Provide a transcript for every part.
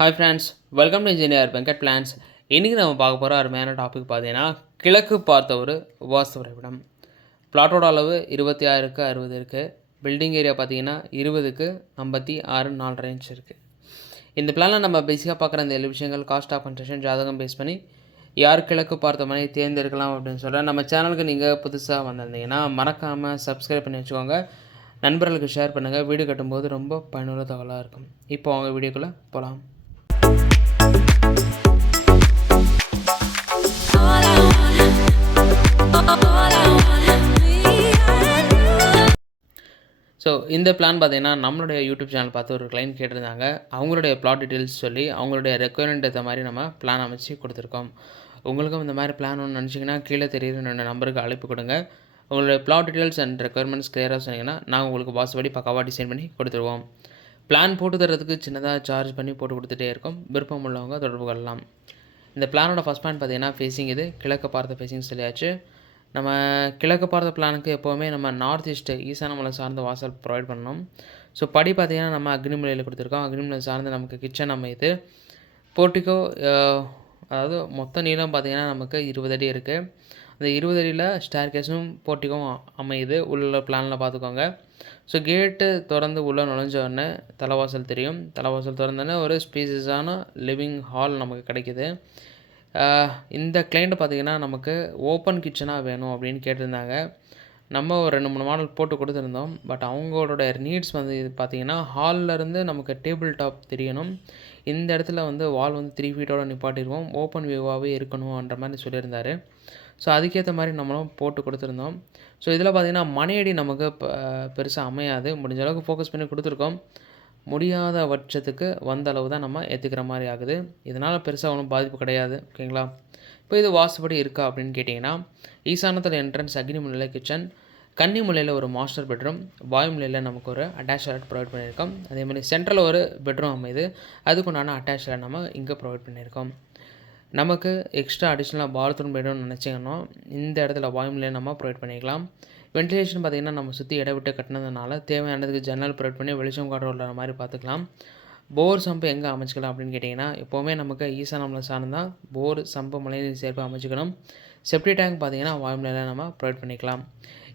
Hi friends, welcome to engineer Venkat plans. இன்றைக்கி நம்ம பார்க்க போகிற அருமையான டாபிக் பார்த்தீங்கன்னா, கிழக்கு பார்த்த ஒரு வாஸ்து வரைபடம். பிளாட்டோட அளவு 26க்கு 60 இருக்குது. பில்டிங் ஏரியா பார்த்தீங்கன்னா 20க்கு 56 4 இன்ச் இருக்குது. இந்த பிளானில் நம்ம பேசிக்காக பார்க்குற இந்த 7 விஷயங்கள் காஸ்ட் ஆஃப் கன்ஸ்ட்ரக்ஷன் ஜாதகம் பேஸ் பண்ணி யார் கிழக்கு பார்த்த மனை தேர்ந்தெடுக்கலாம் அப்படின்னு சொல்ல நம்ம சேனலுக்கு நீங்கள் புதுசாக வந்திருந்தீங்கன்னா மறக்காமல் சப்ஸ்கிரைப் பண்ணி வச்சுக்கோங்க. நண்பர்களுக்கு ஷேர் பண்ணுங்கள். வீடு கட்டும்போது ரொம்ப பயனுள்ள தகவலாக இருக்கும். இப்போ அவங்க வீடியோக்குள்ளே போகலாம். ஸோ இந்த பிளான் பார்த்தீங்கன்னா நம்மளுடைய யூடியூப் சேனல் பார்த்து ஒரு கிளைண்ட் கேட்டிருந்தாங்க. அவங்களுடைய பிளாட் டீட்டெயில்ஸ் சொல்லி அவங்களுடைய ரெக்குயர்மெண்ட் ஏற்ற மாதிரி நம்ம பிளான் அமைச்சு கொடுத்துருக்கோம். உங்களுக்கும் இந்த மாதிரி பிளான் ஒன்று நினச்சிங்கன்னா கீழே தெரியுற என்னோட நம்பருக்கு அழைப்பு கொடுங்க. உங்களுடைய பிளாட் டீட்டெயில்ஸ் அண்ட் ரெக்குயர்மெண்ட்ஸ் கிளியராக சொன்னீங்கன்னா நாங்கள் உங்களுக்கு வாஸ்துபடி பக்காவாக டிசைன் பண்ணி கொடுத்துருவோம். பிளான் போட்டு தரதுக்கு சின்னதாக சார்ஜ் பண்ணி போட்டு கொடுத்துட்டே இருக்கோம். விருப்பம் உள்ளவங்க தொடர்பு கொள்ளலாம். இந்த பிளானோட ஃபஸ்ட் பாயிண்ட் பார்த்தீங்கன்னா ஃபேஸிங். இது கிழக்கு பார்த்த ஃபேஸிங் சொல்லியாச்சு. நம்ம கிழக்கு பார்த்த பிளானுக்கு எப்போவுமே நம்ம நார்த் ஈஸ்ட்டு ஈசான மலை சார்ந்த வாசல் ப்ரொவைட் பண்ணணும். ஸோ படி பார்த்திங்கன்னா நம்ம அக்னிமலையில் கொடுத்துருக்கோம். அக்னிமலை சார்ந்து நமக்கு கிச்சன் அமையுது. போர்ட்டிக்கோ அதாவது மொத்த நீளம் பார்த்திங்கன்னா நமக்கு 20 அடி இருக்குது. அந்த 20 அடியில் ஸ்டேர் கேஸும் போர்ட்டிக்கும் அமையுது. உள்ள பிளானில் பார்த்துக்கோங்க. ஸோ கேட்டு திறந்து உள்ளே நுழைஞ்ச உடனே தலைவாசல் தெரியும். தலைவாசல் திறந்தோடனே ஒரு ஸ்பேசியஸான லிவிங் ஹால் நமக்கு கிடைக்கிது. இந்த கிளைண்ட் பார்த்திங்கன்னா நமக்கு ஓப்பன் கிச்சனாக வேணும் அப்படின்னு கேட்டிருந்தாங்க. நம்ம ஒரு 2-3 மாடல் போட்டு கொடுத்துருந்தோம். பட் அவங்களோட நீட்ஸ் வந்து இது பார்த்திங்கன்னா ஹால்லேருந்து நமக்கு டேபிள் டாப் தெரியணும். இந்த இடத்துல வந்து வால் வந்து 3 ஃபீட்டோட நிப்பாட்டிடுவோம். ஓப்பன் வியூவாகவே இருக்கணுன்ற மாதிரி சொல்லியிருந்தார். ஸோ அதுக்கேற்ற மாதிரி நம்மளும் போட்டு கொடுத்துருந்தோம். ஸோ இதில் பார்த்திங்கன்னா மனையடி நமக்கு பெருசாக அமையாது. முடிஞ்ச அளவுக்கு ஃபோக்கஸ் பண்ணி கொடுத்துருக்கோம். முடியாத பட்சத்துக்கு வந்த அளவு தான் நம்ம ஏற்றுக்கிற மாதிரி ஆகுது. இதனால் பெருசாக ஒன்றும் பாதிப்பு கிடையாது. ஓகேங்களா? இப்போ இது வாஸ்துபடி இருக்கா அப்படின்னு கேட்டிங்கன்னா, ஈசானத்தில் என்ட்ரன்ஸ் அக்னிமலையில் கிச்சன், கன்னிமலையில் ஒரு மாஸ்டர் பெட்ரூம், வாயுமலையில் நமக்கு ஒரு அட்டாச் டாய்லெட் ப்ரொவைட் பண்ணியிருக்கோம். அதேமாதிரி சென்ட்ரலில் ஒரு பெட்ரூம் அமையுது. அதுக்குண்டான அட்டாச் டாய்லெட் நம்ம இங்கே ப்ரொவைட் பண்ணியிருக்கோம். நமக்கு எக்ஸ்ட்ரா அடிஷ்னலாக பாத்ரூம் பெட்ரூம் நினச்சிங்கன்னா இந்த இடத்துல வாயுமலையை நம்ம ப்ரொவைட் பண்ணிக்கலாம். வென்டிலேஷன் பார்த்திங்கன்னா நம்ம சுற்றி இட விட்டு கட்டினதுனால தேவையானதுக்கு ஜன்னல் ப்ரொவைட் பண்ணி வெளிச்சம் காற்று விடுற மாதிரி பார்த்துக்கலாம். போர் சம்பு எங்கே அமைச்சிக்கலாம் அப்படின்னு கேட்டிங்கன்னா, எப்போவுமே நமக்கு ஈசானமலை சார்ந்தால் போர் சம்பு மழைநீர் சேர்ப்பு அமைச்சிக்கணும். செப்டி டேங்க் பார்த்திங்கன்னா வாயுமலையில் நம்ம ப்ரொவைட் பண்ணிக்கலாம்.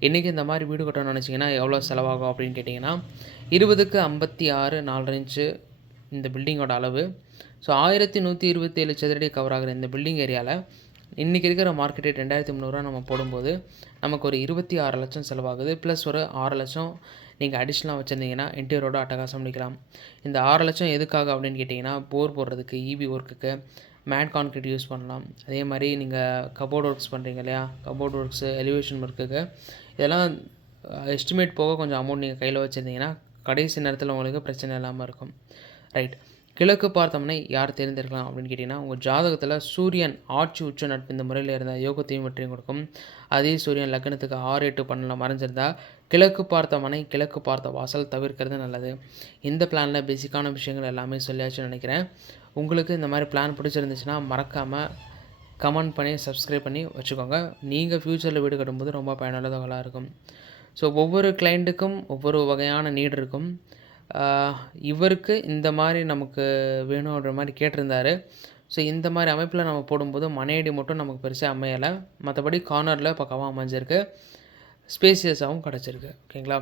இன்றைக்கி இந்த மாதிரி வீடு கட்டணும்னு நினச்சிங்கன்னா எவ்வளோ செலவாகும் அப்படின்னு கேட்டிங்கன்னா, 20க்கு 56 4 இன்ச்சு இந்த பில்டிங்கோட அளவு. ஸோ 1127 சதுரடி கவர் ஆகிற இந்த பில்டிங் ஏரியாவில் இன்றைக்கி இருக்கிற மார்க்கெட் ரேட் 2300 நம்ம போடும்போது நமக்கு ஒரு 26 லட்சம் செலவாகுது. ப்ளஸ் ஒரு 6 லட்சம் நீங்கள் அடிஷ்னலாக வச்சுருந்தீங்கன்னா இன்டீரியரோட அட்டகாசம் பண்ணிக்கலாம். இந்த 6 லட்சம் எதுக்காக அப்படின்னு கேட்டிங்கன்னா, போர் போடுறதுக்கு, இபி ஒர்க்குக்கு, மேட் கான்க்ரீட் யூஸ் பண்ணலாம். அதே மாதிரி நீங்கள் கபோர்ட் ஒர்க்ஸ் பண்ணுறீங்க இல்லையா, கபோர்ட் ஒர்க்ஸு, எலிவேஷன் ஒர்க்குக்கு இதெல்லாம் எஸ்டிமேட் போக கொஞ்சம் அமௌண்ட் நீங்கள் கையில் வச்சுருந்தீங்கன்னா கடைசி நேரத்தில் உங்களுக்கு பிரச்சனை இல்லாமல் இருக்கும். ரைட். கிழக்கு பார்த்தோம்னா யார் தேர்ந்தெடுக்கலாம் அப்படின்னு கேட்டிங்கன்னா, உங்கள் ஜாதகத்தில் சூரியன் ஆட்சி உச்ச நட்பு இந்த முறையில் இருந்தால் யோகத்தையும் வெற்றியும் கொடுக்கும். அதே சூரியன் லக்னத்துக்கு 6, 8, 12 மறைஞ்சிருந்தால் கிழக்கு பார்த்த மனை, கிழக்கு பார்த்த வாசல் தவிர்க்கிறது நல்லது. இந்த பிளானில் பேசிக்கான விஷயங்கள் எல்லாமே சொல்லியாச்சுன்னு நினைக்கிறேன். உங்களுக்கு இந்த மாதிரி பிளான் பிடிச்சிருந்துச்சுன்னா மறக்காமல் கமெண்ட் பண்ணி சப்ஸ்கிரைப் பண்ணி வச்சுக்கோங்க. நீங்கள் ஃப்யூச்சரில் வீடு கட்டும்போது ரொம்ப பயனுள்ளதாக இருக்கும். ஸோ ஒவ்வொரு கிளைண்ட்டுக்கும் ஒவ்வொரு வகையான நீட் இருக்கும். இவருக்கு இந்த மாதிரி நமக்கு வேணுன்ற மாதிரி கேட்டிருந்தார். ஸோ இந்த மாதிரி அமைப்பில் நம்ம போடும்போது மனையடி மட்டும் நமக்கு பெருசாக அமையலை. மற்றபடி கார்னரில் பக்காவாக அமைஞ்சிருக்கு. ஸ்பேசியஸாகவும் கிடச்சிருக்கு. ஓகேங்களா?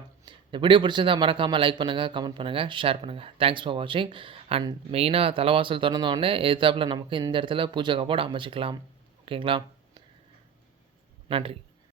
இந்த வீடியோ பிடிச்சிருந்தால் மறக்காமல் லைக் பண்ணுங்கள், கமெண்ட் பண்ணுங்கள், ஷேர் பண்ணுங்கள். தேங்க்ஸ் ஃபார் வாட்சிங். அண்ட் மெயினாக தலைவாசல் திறந்தோடனே எதிர்த்தாப்பில் நமக்கு இந்த இடத்துல பூஜை கபோர்டு அமைச்சிக்கலாம். ஓகேங்களா? நன்றி.